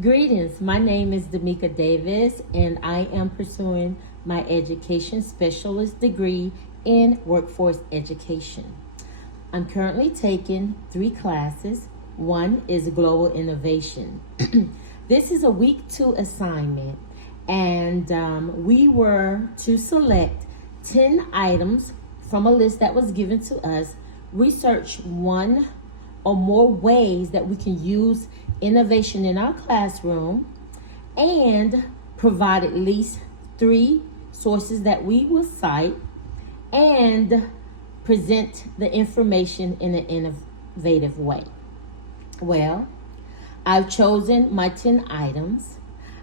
Greetings, my name is Damika Davis and I am pursuing my education specialist degree in workforce education. I'm currently taking 3 classes. One is global innovation. This is a week 2 assignment and we were to select 10 items from a list that was given to us, research one or more ways that we can use innovation in our classroom, and provide at least 3 sources that we will cite, and present the information in an innovative way. Well, I've chosen my 10 items.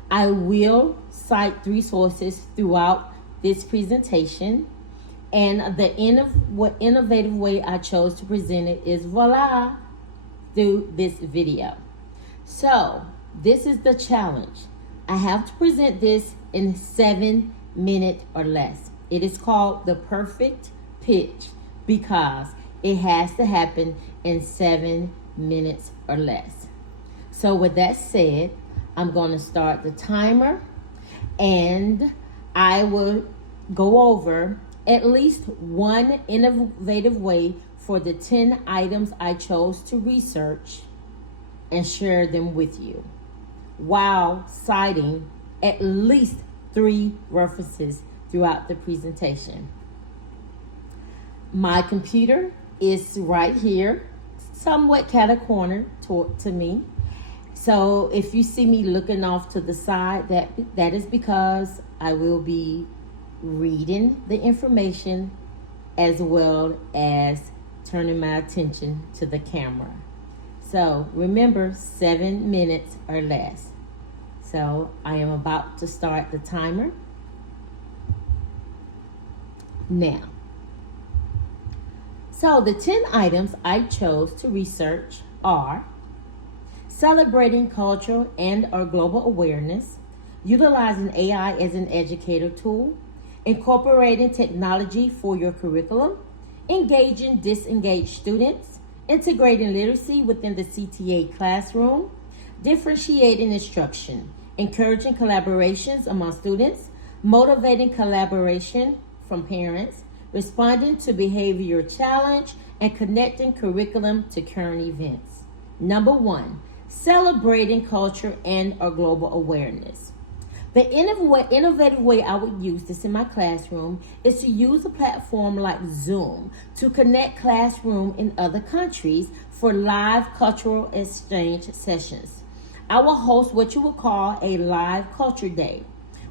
I will cite 3 sources throughout this presentation, and the innovative way I chose to present it is voila, through this video. So this is the challenge. I have to present this in 7 minutes or less. It is called the perfect pitch because it has to happen in 7 minutes or less. So with that said, I'm going to start the timer and I will go over at least one innovative way for the 10 items I chose to research and share them with you, while citing at least 3 references throughout the presentation. My computer is right here, somewhat cat-a-corner to me. So if you see me looking off to the side, that is because I will be reading the information as well as turning my attention to the camera. So remember, 7 minutes or less. So I am about to start the timer now. So the 10 items I chose to research are: celebrating culture and or global awareness, utilizing AI as an educator tool, incorporating technology for your curriculum, engaging disengaged students, integrating literacy within the CTA classroom, differentiating instruction, encouraging collaborations among students, motivating collaboration from parents, responding to behavior challenge, and connecting curriculum to current events. Number 1, celebrating culture and or global awareness. The innovative way I would use this in my classroom is to use a platform like Zoom to connect classroom in other countries for live cultural exchange sessions. I will host what you would call a live culture day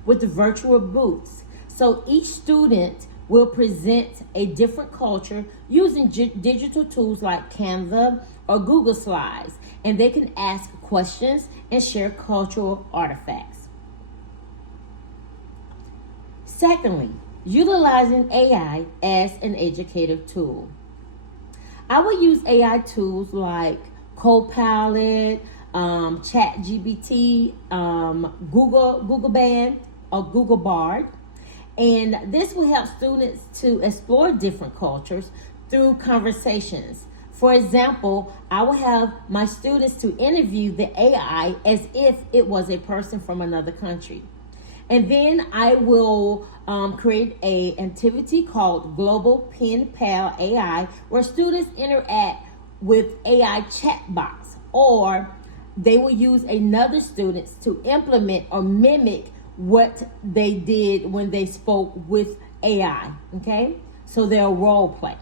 with the virtual booths. So each student will present a different culture using digital tools like Canva or Google Slides, and they can ask questions and share cultural artifacts. Secondly, utilizing AI as an educator tool. I will use AI tools like Copilot, ChatGPT, Google Band, or Google Bard. And this will help students to explore different cultures through conversations. For example, I will have my students to interview the AI as if it was a person from another country. And then I will create an activity called Global Pen Pal AI, where students interact with AI chat box, or they will use another students to implement or mimic what they did when they spoke with AI, okay? So they'll role play.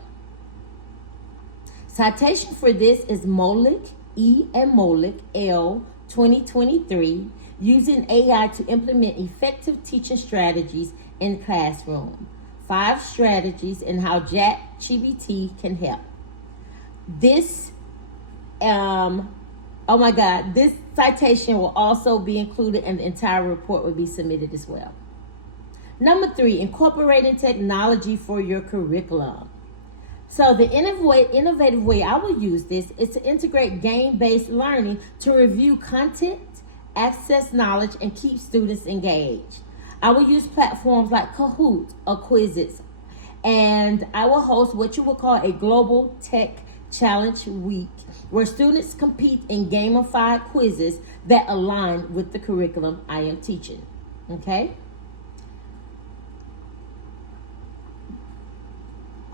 Citation for this is Molick, E. and Molick, L. 2023, using AI to implement effective teaching strategies in classroom. 5 strategies and how ChatGPT can help. This, this citation will also be included and the entire report will be submitted as well. Number 3, incorporating technology for your curriculum. So the innovative way I will use this is to integrate game-based learning to review content, access knowledge, and keep students engaged. I will use platforms like Kahoot or Quizzes, and I will host what you would call a global tech challenge week where students compete in gamified quizzes that align with the curriculum I am teaching. Okay?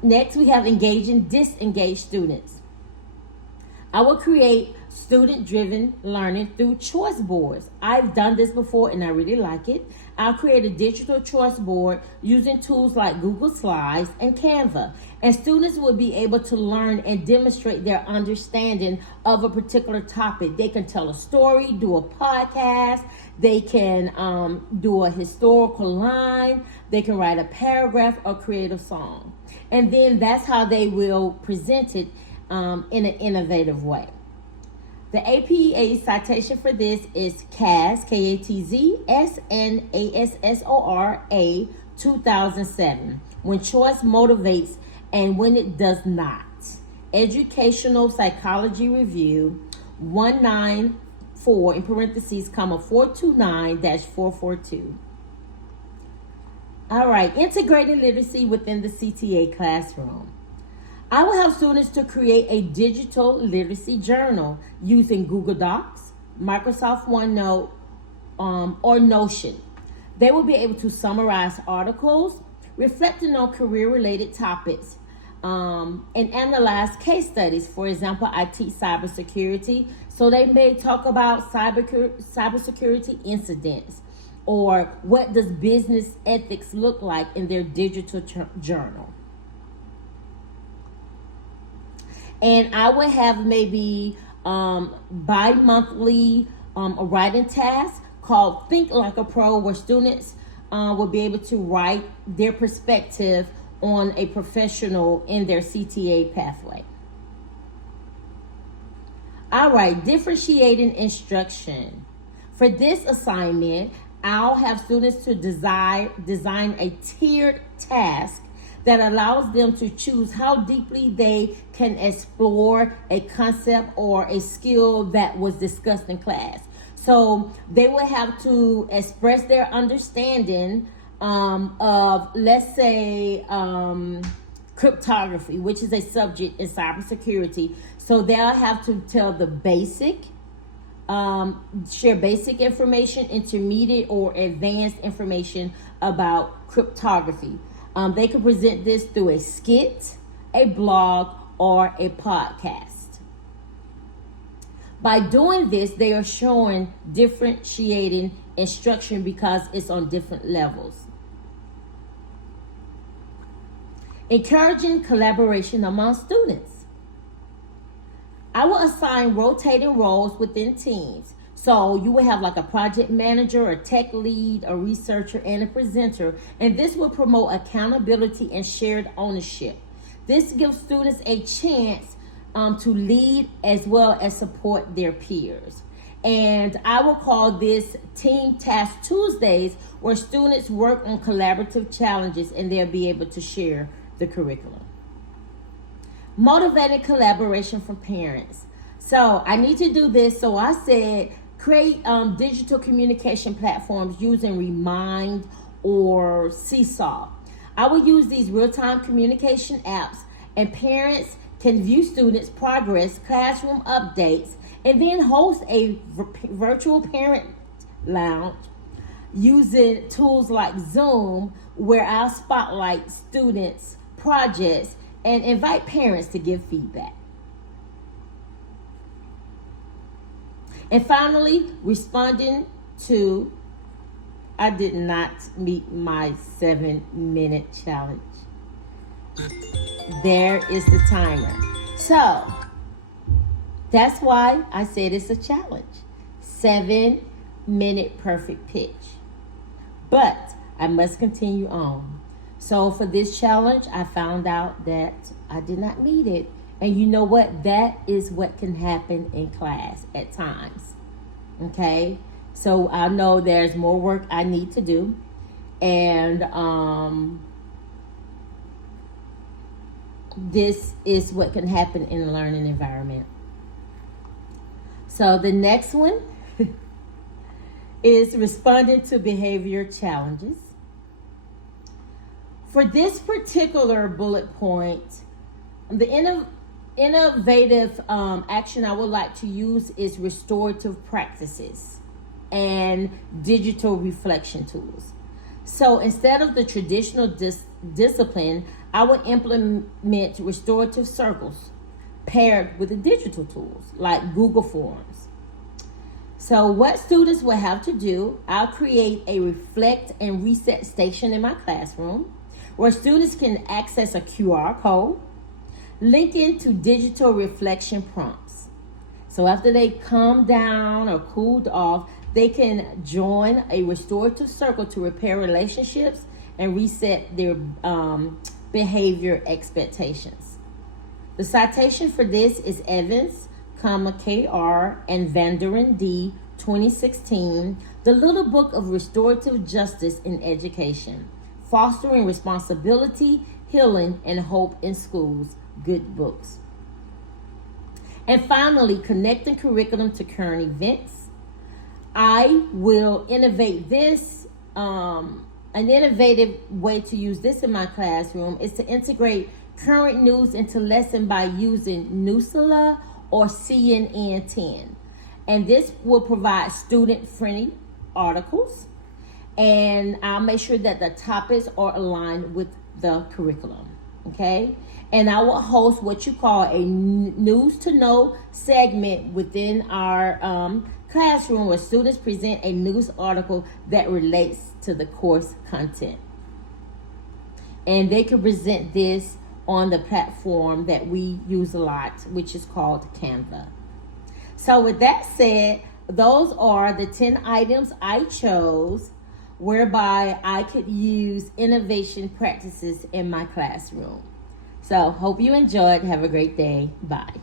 Next, we have engaging disengaged students. I will create student-driven learning through choice boards. I've done this before and I really like it. I'll create a digital choice board using tools like Google Slides and Canva. And students will be able to learn and demonstrate their understanding of a particular topic. They can tell a story, do a podcast, they can do a historical line, they can write a paragraph or create a song. And then that's how they will present it in an innovative way. The APA citation for this is KATZ, KATZSNASSORA 2007. When choice motivates and when it does not. Educational Psychology Review 194 in parentheses, 429-442. All right, integrating literacy within the CTA classroom. I will have students to create a digital literacy journal using Google Docs, Microsoft OneNote, or Notion. They will be able to summarize articles, reflecting on career-related topics, and analyze case studies. For example, I teach cybersecurity, so they may talk about cybersecurity incidents, or what does business ethics look like in their digital journal. And I would have maybe bi-monthly a writing task called Think Like a Pro, where students will be able to write their perspective on a professional in their CTA pathway. All right, differentiating instruction. For this assignment, I'll have students to design a tiered task that allows them to choose how deeply they can explore a concept or a skill that was discussed in class. So they will have to express their understanding of, let's say, cryptography, which is a subject in cybersecurity. So they'll have to tell the basic, share basic information, intermediate or advanced information about cryptography. They can present this through a skit, a blog, or a podcast. By doing this, they are showing differentiating instruction because it's on different levels. Encouraging collaboration among students. I will assign rotating roles within teams. So you will have like a project manager, a tech lead, a researcher, and a presenter. And this will promote accountability and shared ownership. This gives students a chance to lead as well as support their peers. And I will call this Team Task Tuesdays, where students work on collaborative challenges and they'll be able to share the curriculum. Motivating collaboration from parents. So I need to do this. So I said, create digital communication platforms using Remind or Seesaw. I will use these real-time communication apps, and parents can view students' progress, classroom updates, and then host a virtual parent lounge using tools like Zoom, where I'll spotlight students' projects and invite parents to give feedback. And finally, responding to, I did not meet my 7-minute challenge. There is the timer. So, that's why I said it's a challenge. 7-minute perfect pitch. But I must continue on. So for this challenge, I found out that I did not meet it. And you know what? That is what can happen in class at times. Okay? So I know there's more work I need to do. And this is what can happen in a learning environment. So the next one is responding to behavior challenges. For this particular bullet point, the innovative action I would like to use is restorative practices and digital reflection tools. So instead of the traditional discipline, I would implement restorative circles paired with the digital tools like Google Forms. So what students will have to do, I'll create a reflect and reset station in my classroom where students can access a QR code, link into digital reflection prompts. So after they calm down or cooled off, they can join a restorative circle to repair relationships and reset their behavior expectations. The citation for this is Evans, KR, and Vanderen D. 2016, The Little Book of Restorative Justice in Education, Fostering Responsibility, Healing, and Hope in Schools. Good books. And finally, connecting curriculum to current events. I will innovate this. An innovative way to use this in my classroom is to integrate current news into lesson by using Newsela or CNN 10. And this will provide student-friendly articles. And I'll make sure that the topics are aligned with the curriculum. Okay? And I will host what you call a news to know segment within our classroom where students present a news article that relates to the course content. And they can present this on the platform that we use a lot, which is called Canva. So with that said, those are the 10 items I chose whereby I could use innovation practices in my classroom. So hope you enjoyed. Have a great day. Bye.